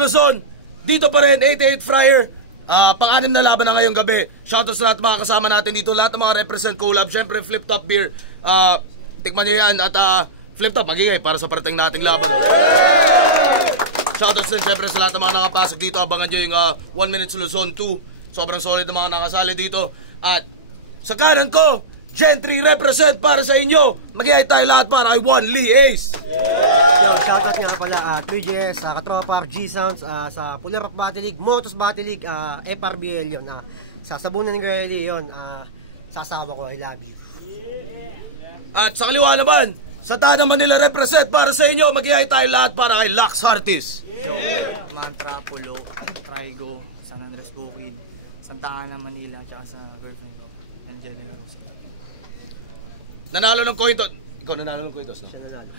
Luzon, dito pa rin 88 Friar. Pang-anim na laban na ngayong gabi. Shoutouts sa lahat mga kasama natin dito, lahat ng mga represent collab. Syempre Flip Top Beer, tikman nyo yan. At Flip Top magigay para sa parating nating laban. Shoutouts din syempre sa lahat ng mga nakapasok dito. Abangan nyo yung 1 Minute Luzon 2. Sobrang solid ng mga nakasali dito. At sa kanan ko, Gentry represent para sa inyo. Mag-iay tayo lahat para kay One Lee Ace. Yo, shoutout nga pala 3GS, Katropa, G-Sounds, sa Puller Rock Battle League, Motos Battle League, FRBL yun. Sa Sabunan ng Girlie yun, sasawa ko, I love you. At sa kaliwa naman, sa Tana Manila represent para sa inyo. Mag-iay tayo lahat para kay Lax Artis. Mantra, Pulo, Trigo, San Andres Bukid, Santa Ana, Manila, tsaka sa girlfriend ko, Angela Rosa. Nanalo ng coin toss. Ikaw nanalo ng coin toss, no? Siya nanalo.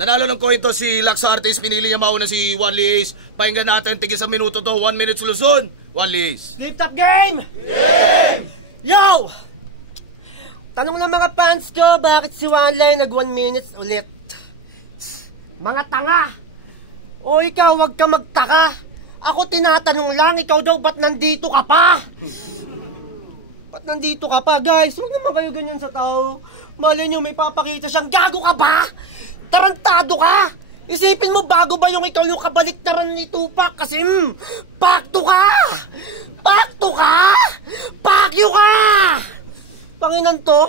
Nanalo ng coin toss si Lax Artis. Pinili niya mauna si One Lee Ace. Pakinggan natin, tigis sa minuto to. 1 minute Luzon. One Lee Ace. Flip Top game! Game! Yo! Tanong ng mga fans ko, bakit si One Lee nag 1 minutes ulit? Mga tanga! O ikaw, wag ka magtaka. Ako tinatanong lang, ikaw daw, ba't nandito ka pa? Ba't nandito ka pa, guys? Huwag naman kayo ganyan sa tao. Malay nyo, may papakita siyang gago ka ba? Tarantado ka! Isipin mo, bago ba yung ikaw yung kabaliktaran ni Tupac? Kasi, pakto ka! Pakto ka! Pakyo ka! Panginan to,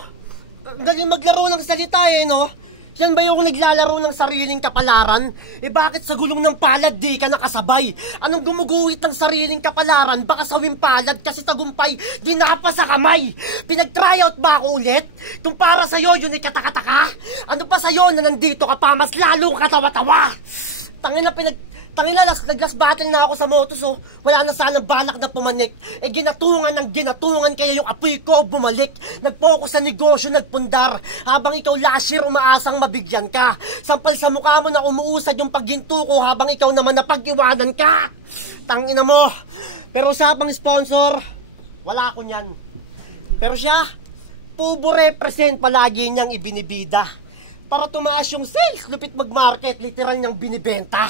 galing maglaro ng salita no? Yan ba yung naglalaro ng sariling kapalaran? Bakit sa gulong ng palad di ka nakasabay? Anong gumuguhit ng sariling kapalaran? Baka sawing palad kasi tagumpay di napa sa kamay. Pinag-tryout ba ako ulit? Kung para sa'yo yun ay katakataka? Ano pa sa'yo na nandito ka pa mas lalong katawa-tawa? Tangina, nag-last battle na ako sa motos, wala na sanang balak na pumanik. Ginatungan kaya yung apoy ko bumalik. Nag-focus sa negosyo, nagpundar. Habang ikaw last year umaasang mabigyan ka. Sampal sa mukha mo na umuusad yung pagginto ko habang ikaw naman napag-iwanan ka. Tangina mo. Pero sa pang sponsor, wala ko niyan. Pero siya, Pubo represent palagi niyang ibinibida. Para tumaas yung sales, lupit mag-market, literal niyang binibenta.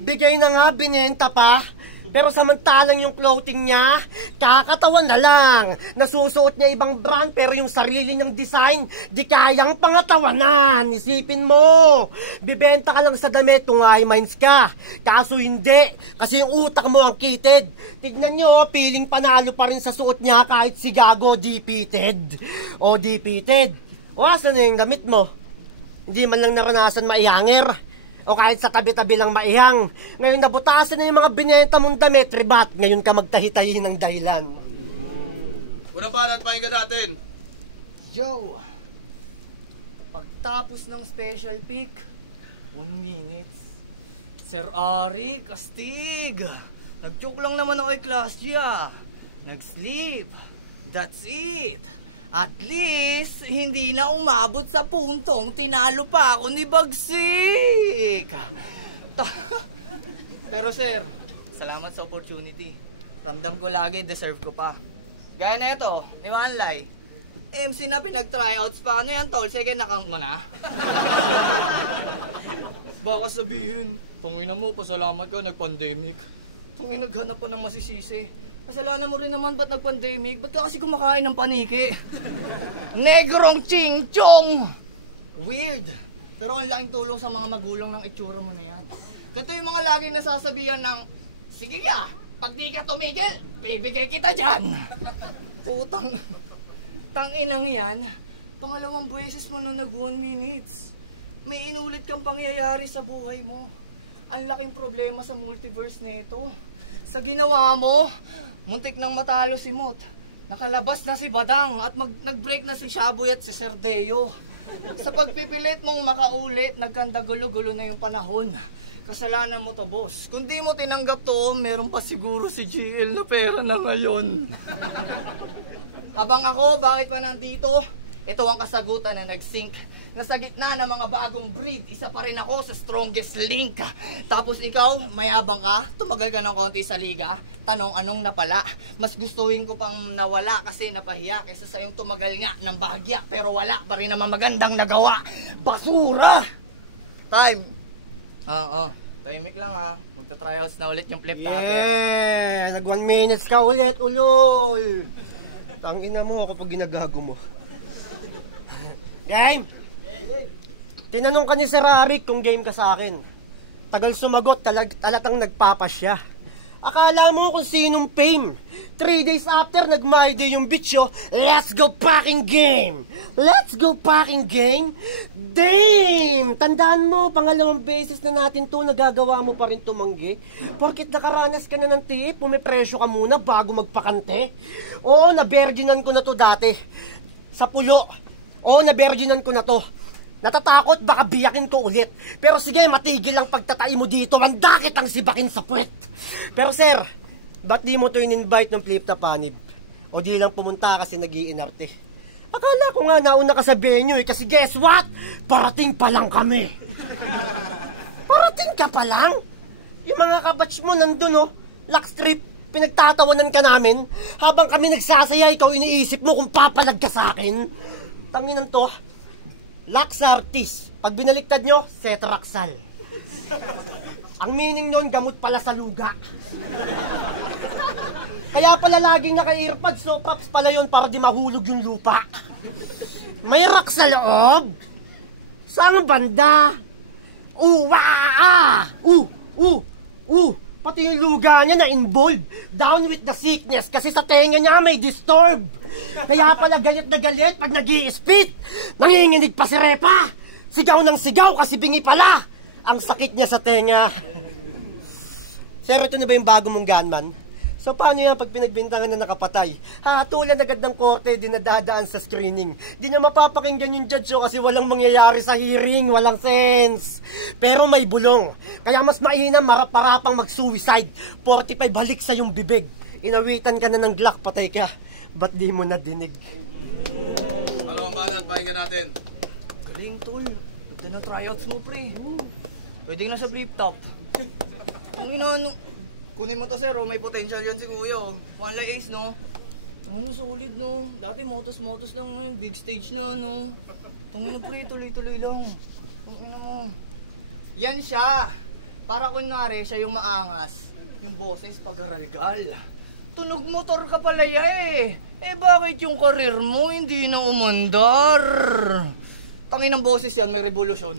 Bigay na nga, binenta pa. Pero samantalang yung clothing niya, kakatawan na lang. Nasusuot niya ibang brand, pero yung sarili niyang design, di kayang pangatawanan. Isipin mo, bibenta ka lang sa damit kung high minds ka. Kaso hindi, kasi yung utak mo ang kitid. Tignan nyo, piling panalo pa rin sa suot niya kahit si Gago defeated. O defeated. O asan na yung damit mo? Hindi man lang naranasan maihanger. O kahit sa tabi-tabi lang maihang. Ngayon nabutasan na yung mga binenta mong damit, ribat. Ngayon ka magtahi-tahi ng dahilan. Unang balat, pakinggan natin. Yo! Pagtapos ng special pick, 1 minute. Sir Ari, kastig. Nag-joke lang naman ako kay Class G Nag-sleep. That's it. At least, hindi na umabot sa puntong tinalo pa ako ni Bagsik. Pero sir, salamat sa opportunity. Ramdam ko lagi, deserve ko pa. Gaya na ito, ni Wanlay. MC na pinag-tryouts pa. Ano yan, tol? Second account mo na? Baka sabihin, tungin mo, pasalamat ka, nag-pandemic. Tungin naghanap pa ng masisisi. Kasalanan mo rin naman, ba't nag-pandemic? Ba't ka kasi kumakain ng paniki? Negrong ching-chong! Weird. Pero ang laking tulong sa mga magulang ng itsura mo na yan. Ito yung mga laging nasasabihan ng, sige ka, pag di ka tumigil, bibigay kita dyan. Putang, tanginang yan. Pangalawang beses mo na nag 1 minutes. May inulit kang pangyayari sa buhay mo. Ang laking problema sa multiverse nito. Sa ginawa mo, muntik nang matalo si Mot. Nakalabas na si Badang at nag-break na si Shaboy at si Sir Deo. Sa pagpipilit mong makaulit, nagkanda gulo-gulo na yung panahon. Kasalanan mo to, boss. Kung di mo tinanggap to, meron pa siguro si GL na pera na ngayon. Habang ako, bakit pa nandito? Ito ang kasagutan na nag-sync. Nasa gitna ng mga bagong breed, isa pa rin ako sa strongest link. Tapos ikaw, mayabang ka, tumagal ka ng konti sa liga, tanong anong napala. Mas gustuhin ko pang nawala kasi napahiya kaysa sa yung tumagal nga ng bahagya. Pero wala pa rin naman magandang nagawa. Basura! Time! Oo, tahimik lang ha. Magta-tryouts na ulit yung flip top. Yeah! Nag 1 minutes ka ulit, ulol! Tangina mo ako pag ginagago mo. Game! Tinanong ka ni Sir Arik kung game ka sa akin. Tagal sumagot, talatang nagpapasya. Akala mo kung sinong fame. 3 days after, nag-my day yung bitch, let's go packing game! Let's go packing game! Damn! Tandaan mo, pangalawang beses na natin to, nagagawa mo pa rin tumanggi. Porkit nakaranas ka na ng tip, pumipresyo ka muna bago magpakante. Oo, na-virginan ko na to dati. Sa pulo. Oo, na-virginan ko na to. Natatakot, baka biyakin ko ulit. Pero sige, matigil ang pagtatai mo dito. Mandakit ang sibakin sa puwet. Pero sir, ba't di mo to in-invite ng flip top panib? O di lang pumunta kasi nag-iinarte? Akala ko nga nauna ka sa venue kasi guess what? Parating pa lang kami. Parating ka pa lang? Yung mga kabatch mo nandun Lux trip, pinagtatawanan ka namin. Habang kami nagsasaya, ikaw iniisip mo kung papalag ka sa akin. Tanginan to. Lux artist. Pag binaliktad nyo, Cetraxal. Ang meaning nun, gamot pala sa luga. Kaya pala laging naka-earpod, so props pala yun para di mahulog yung lupa. May rock sa loob? Saan banda? Pati yung luga niya na-involved. Down with the sickness kasi sa tenga niya may disturb. Kaya pala galit na galit pag nag-i-spit. Nanginginig pa si Repa. Sigaw ng sigaw kasi bingi pala. Ang sakit niya sa tenga. Sir, ito na ba yung bago mong gunman? So paano yan pag pinagbintangan na nakapatay? Hatulan agad ng korte, di nadadaan sa screening. Di na mapapakinggan yung judge kasi walang mangyayari sa hearing, walang sense. Pero may bulong. Kaya mas mainam marap-parapang mag-suicide. 45 halik sa yung bibig. Inawitan ka na ng Glock, patay ka. Ba't di mo nadinig? Dalawang banat, pakinggan natin. Galing, tol. Ganda na tryouts mo, pre. Pwede na sa flip top. Kung kunin mo to, sir, may potential yun si Kuya. One like ace, no? Solid, no? Dati motos lang ngayon, big stage na, no? Tungin na, pre, tuloy-tuloy lang. Tungin mo. Yan siya. Para kunwari, siya yung maangas. Yung boses pag-ralgal. Tunog motor ka pala bakit yung karir mo hindi na umandar? Tangin ng boses yan, may revolusyon.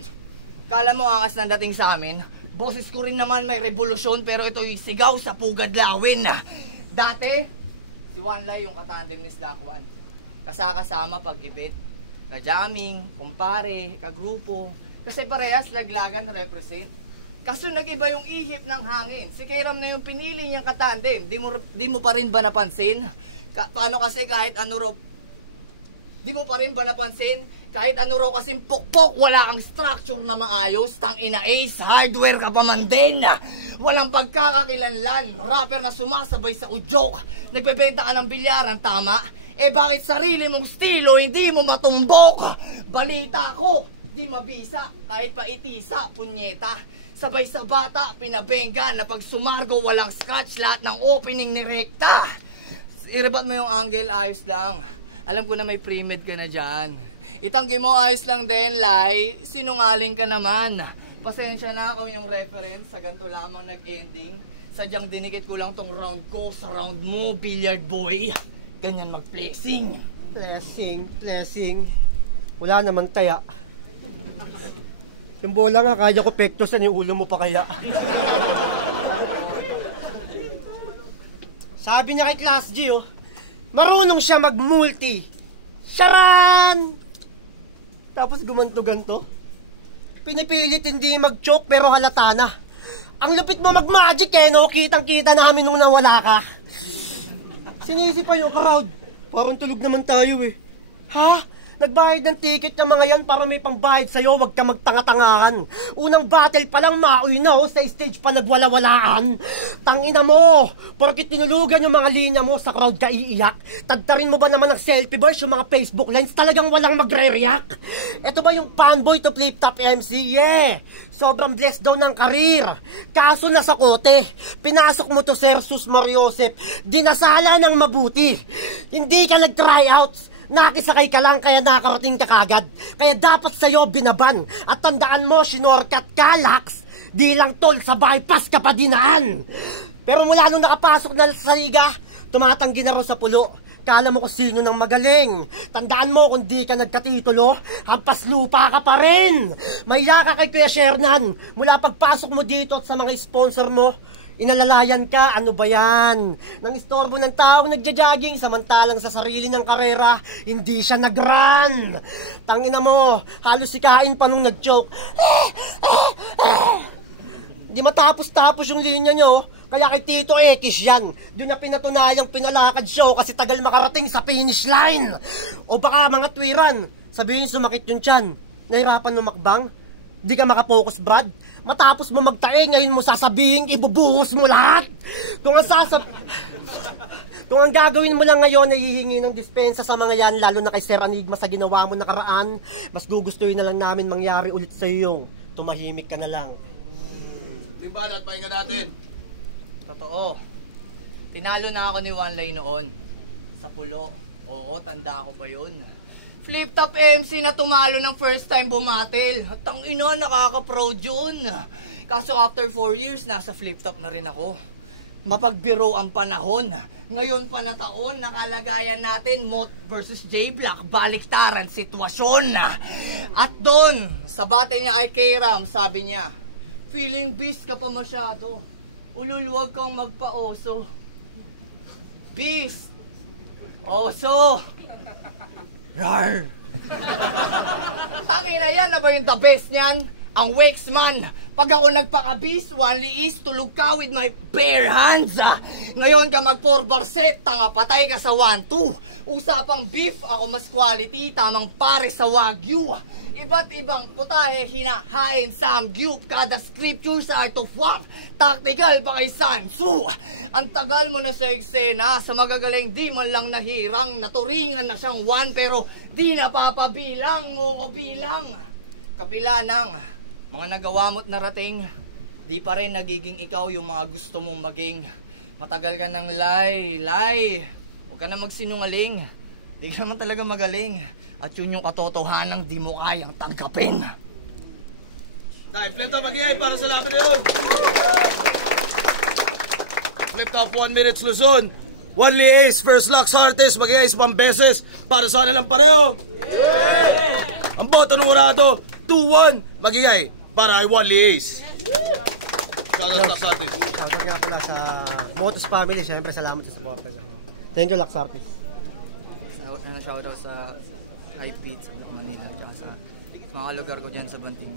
Kala mo angas na dating sa amin? Boses ko rin naman may revolusyon pero ito'y sigaw sa pugad lawin. Dati, si Wanlay yung katandem ni Slack One. Kasama pag-ibit, ka-jamming, kumpare, ka-grupo. Kasi parehas laglagan represent. Kaso nag-iba yung ihip ng hangin. Si Kairam na yung pinili niyang katandem. Di mo pa rin ba napansin? Paano kasi kahit ano raw, di mo pa rin ba napansin? Kahit ano raw kasing pukpok, wala kang structure na maayos. Tangina ace, hardware ka pa man din. Walang pagkakakilanlan. Rapper na sumasabay sa udyok. Nagbebenta ka ng bilyaran, tama? Bakit sarili mong estilo hindi mo matumbok? Balita ko, di mabisa, kahit pa itisa, punyeta. Sabay sa bata, pinabengga na pag sumargo walang scratch, lahat ng opening ni rekta. I-rebat mo yung angle, ayos lang. Alam ko na may pre-med ka na dyan. Itanggi mo, ayos lang din, Lai. Sinungaling ka naman. Pasensya na kung yung reference sa ganito lamang nag-ending. Sadyang dinikit ko lang tong round ko sa round mo, billiard boy. Ganyan mag-flexing. Flexing. Wala naman taya. Yung bola nga, kaya ko pektosan yung ulo mo pa kaya. Sabi niya kay Class G, marunong siya mag-multi. Sharan! Tapos gumanto-ganto. Pinipilit hindi mag-choke pero halata na. Ang lupit mo mag-magic eh, no? Kitang-kita namin nung nawala ka. Sinisi pa yung crowd. Parang tulog naman tayo eh. Ha? Nagbayad ng ticket ng mga yan para may pangbayad sa'yo, wag ka magtanga-tangahan. Unang battle pa lang mauwi na sa stage pa nagwala-walaan. Tangina mo, porkit tinulugan yung mga linya mo, sa crowd ka iiyak. Tadtarin mo ba naman ng selfie boys, yung mga Facebook lines, talagang walang magre-react. Ito ba yung fanboy to Flip Top MC? Yeah! Sobrang blessed daw ng karir. Kaso nasa kote, pinasok mo to Sersus Mariosep, dinasala ng mabuti. Hindi ka nag-tryouts. Nakisakay ka lang kaya nakarating ka kagad. Kaya dapat sa'yo binaban. At tandaan mo, sinorkat ka, Lax. Di lang tol, sa bypass ka pa dinaan. Pero mula nung nakapasok na sa liga, tumatanggi na rin sa pulo. Kala mo kung sino nang magaling. Tandaan mo kung di ka nagkatitulo, hampas lupa ka pa rin. Maya ka kay Kuya Shernan. Mula pagpasok mo dito at sa mga sponsor mo, inalalayan ka, ano ba yan? Nang istorbo ng taong nagja-jogging, samantalang sa sarili ng karera, hindi siya nag-run. Tangina mo, halos sikain pa nung nag-choke. Di matapos-tapos yung linya nyo, kaya kay Tito X yan. Doon na pinatunayang pinalakad show kasi tagal makarating sa finish line. O baka mga twiran, sabihin sumakit yung tiyan, nahirapan lumakbang, di ka makapokus, Brad. Matapos mo magtae, ngayon mo sasabihin, ibubuhos mo lahat. Kung ang gagawin mo lang ngayon ay hihingi ng dispensa sa mga yan, lalo na kay Sir Enigma sa ginawa mo nakaraan, mas gugustuhin na lang namin mangyari ulit sa iyo. Tumahimik ka na lang. Diba, at pahinga natin. Totoo. Tinalo na ako ni One Lay noon. Sa pulo. Oo, tanda ko pa yun. Flip Top MC na tumalo ng first time bumatil. At ang ina, nakaka-proud yun. Kaso after 4 years, nasa Flip Top na rin ako. Mapagbiro ang panahon. Ngayon pa na taon, nakalagayan natin Mot versus J-Black, baliktaran sitwasyon. At doon, sa bate niya ay K-Ram, sabi niya, feeling beast ka pa masyado. Ululuwag kang magpa-oso. Beast! Oso! Rar! Tangina yan na ba yung the best niyan? Ang Wexman! Pag ako nagpakabis, only is tulog ka with my bare hands. Ngayon ka mag-4 bar set, tanga patay ka sa 1-2. Usapang beef, ako mas quality, tamang pare sa Wagyu. Iba't ibang putahe, hinahain sa amgyup. Kada scripture sa Art of War, tactical pa kay Sansu. Ang tagal mo na sa eksena, sa magagaling di man lang nahirang. Naturingan na siyang 1 pero di napapabilang mo o bilang. Kabila ng mga nagawa mo't narating, di pa rin nagiging ikaw yung mga gusto mong maging. Matagal ka ng lie. Huwag ka na magsinungaling. Di ka naman talaga magaling. At yun yung katotohanang di mo kayang tanggapin. Flip Top, mag-iay para sa laban na yun. Flip Top, 1 minute Luzon. One Ace, first Lux Artist, mag-iay sa pambeses para sa kanilang pareho. Yeah! Ang boto ng urado, 2-1, mag-iay para ay One Ace. Shoutout Lux Artist. Shoutout nga pala sa Motos Family, syempre salamat sa support. Thank you, Lux Artist. Shoutout sa High Beats sa Manila at sa mga lugar ko dyan sa Banting.